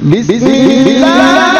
بسم الله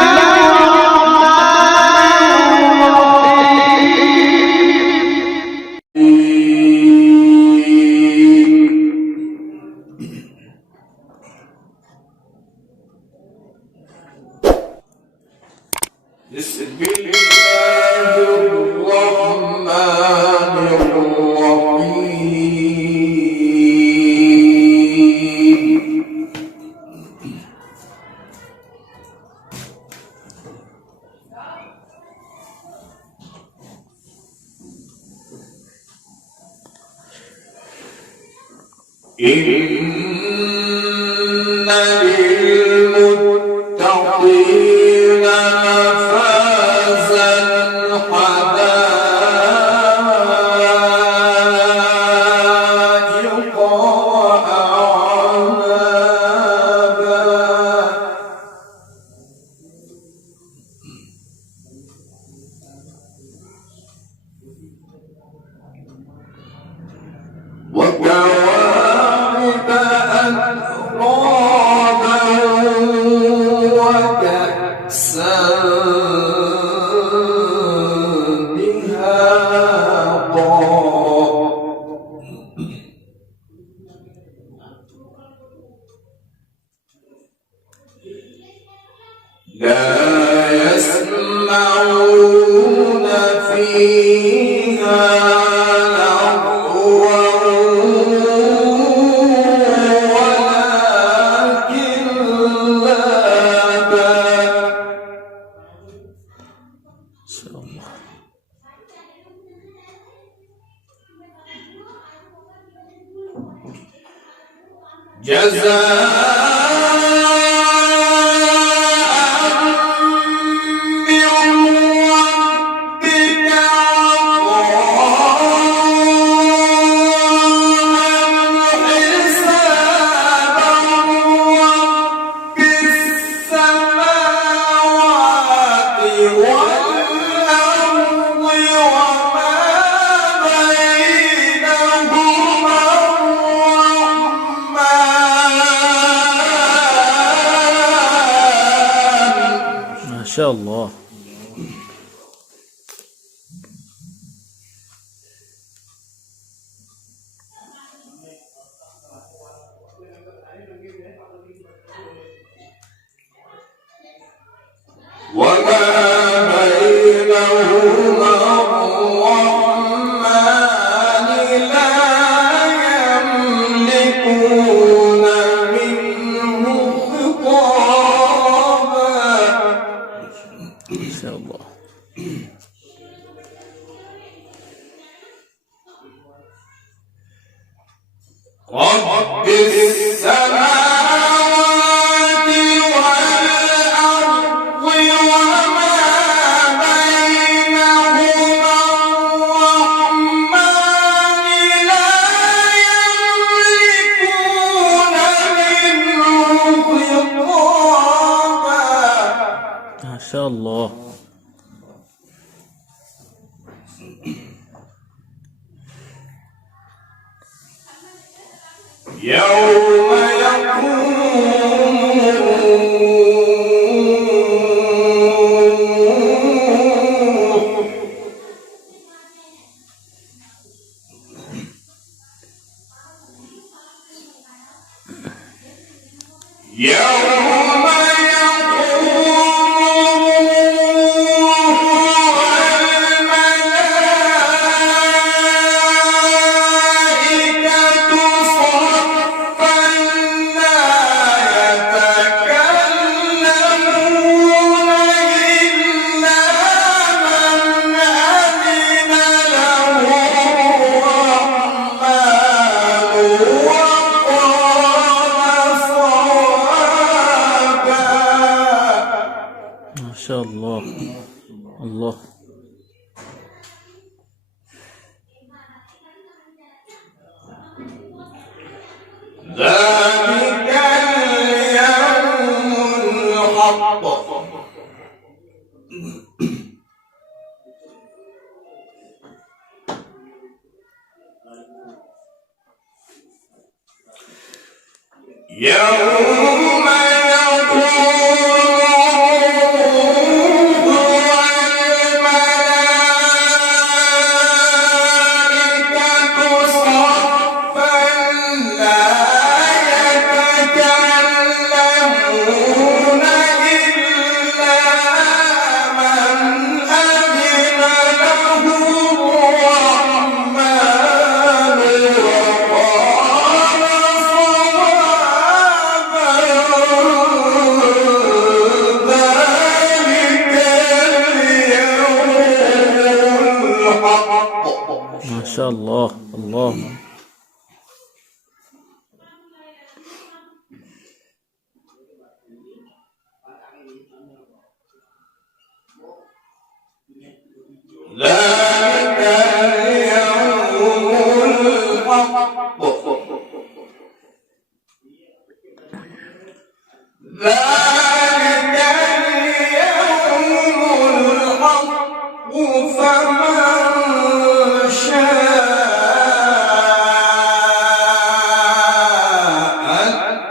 إن للمتقين مفازا حدائق وأعنابا وكواعب أترابا وكأسا دهاقا لا يسمعون فيها ما شاء الله. وما بينهما الرحمن لا يملكون منه خطابا. ما شاء الله. رب السماوات والأرض وما بينهما الرحمن لا يملكون منه خطابا. ما شاء الله. يوم يقوم ما شاء الله. الله. ذلك اليوم الحق يوم يقوم ذلك اليوم الحق ذلك اليوم الحق فمن شاء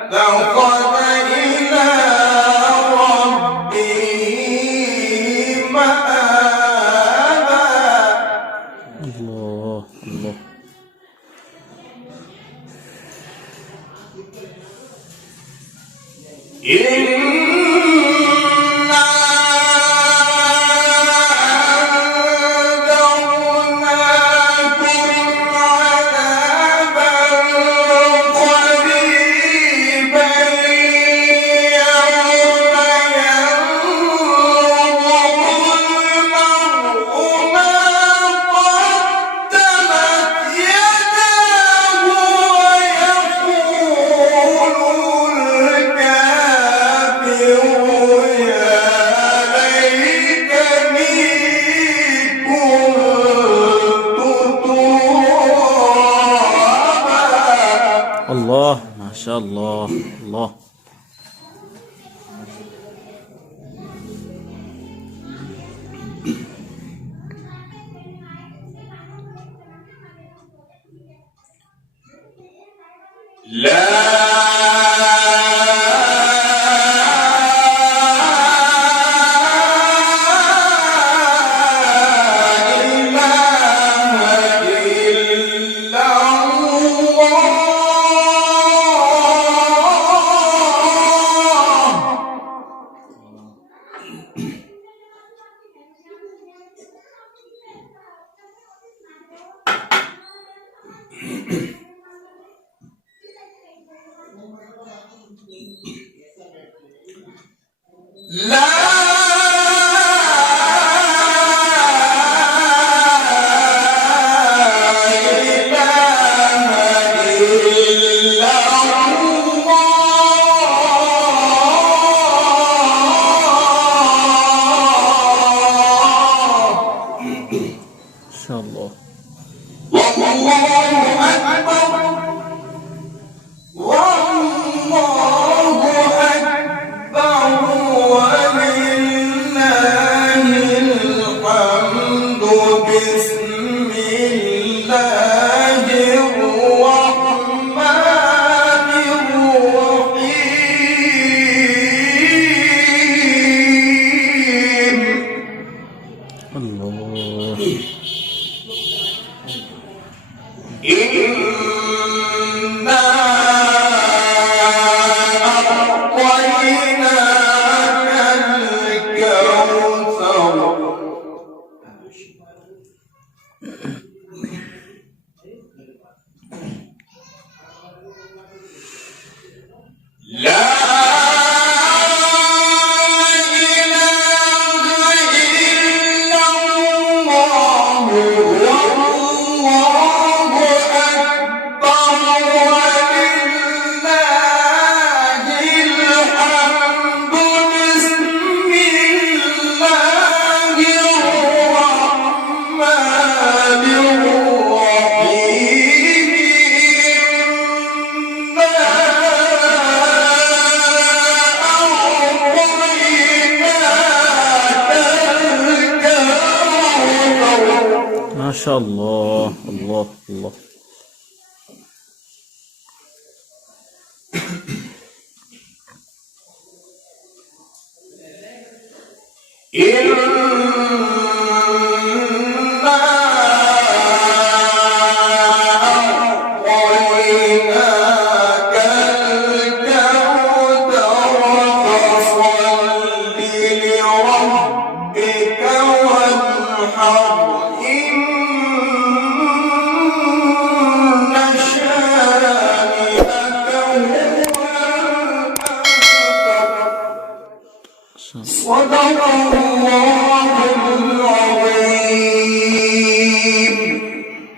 اتخذ إلى ربه مآبا الله الله. إنا أنذرناكم عذابا قريبا يوم ينظر المرء ما قدمت يداه ويقول الكافر يا ليتني كنت ترابا الله ما شاء الله. الله. لا إله إلا الله لا إله إلا الله ما شاء الله. والله أكبر والله أكبر ولله الحمد بسم الله الرحمن الرحيم الله. إنا أعطيناك الكوثر لا إله إلا الله والله أكبر ولله الحمد بسم الله الرحمن الرحيم ما شاء الله. الله الله. أعطيناك الكوثر فصل لربك وانحر إن شانئك هو الأبتر ما شاء الله. صدق الله العظيم